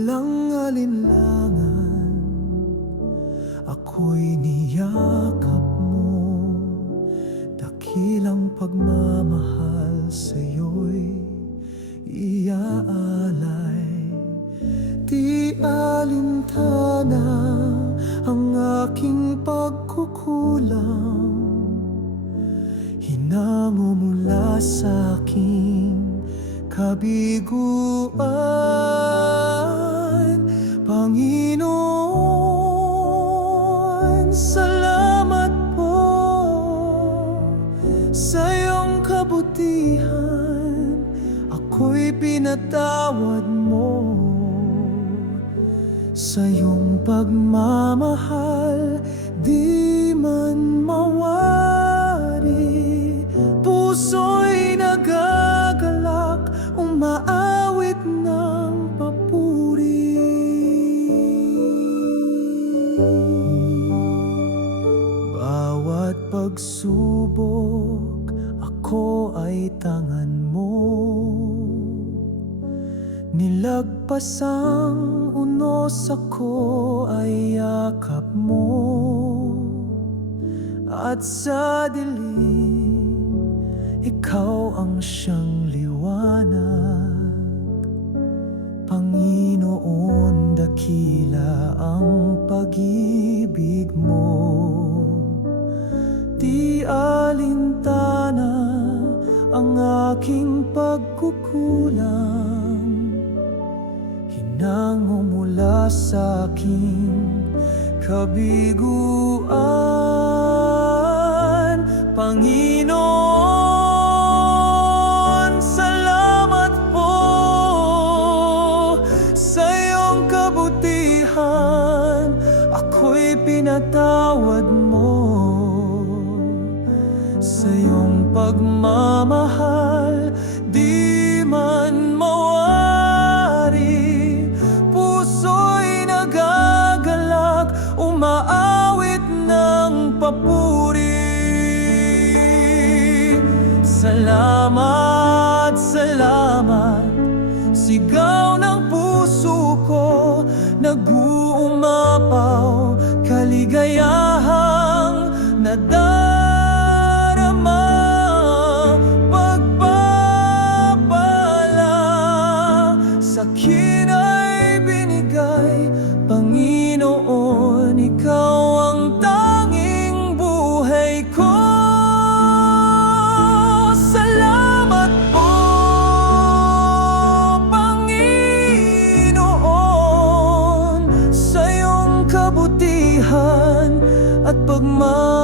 walang alinlangan, ako'y niyakap mo. Dakilang pagmamahal sa'yo'y iaalay. Di alintana ang aking pagkukulang, hinango mula sa aking kabiguan. Panginoon, salamat po sa iyong kabutihan, ako'y pinatawad mo. Sa iyong pagmamahal di man mawari, puso'y nagagalak, umaawit ng papuri. Bawat pagsubok, ako ay tangan mo. Nilagpasang unos, ako ay yakap mo. At sa dilim, ikaw ang siyang liwanag. Panginoon, dakila ang pag-ibig mo. Di alintana ang aking pagkukulang, hinango mula sa aking kabiguan. Panginoon, salamat po sa iyong kabutihan, ako'y pinatawad mo. Sa iyong pagmamahal di man mawari, puso'y nagagalak, umaawit ng papuri. Salamat, salamat, sigaw ng puso ko, nag-uumapaw, kaligayahang nadarama. Pagpapala sa akin ay binigay, Panginoon, ikaw ang tanging buhay ko. Salamat po, Panginoon, sa iyong kabutihan at pagmamahal.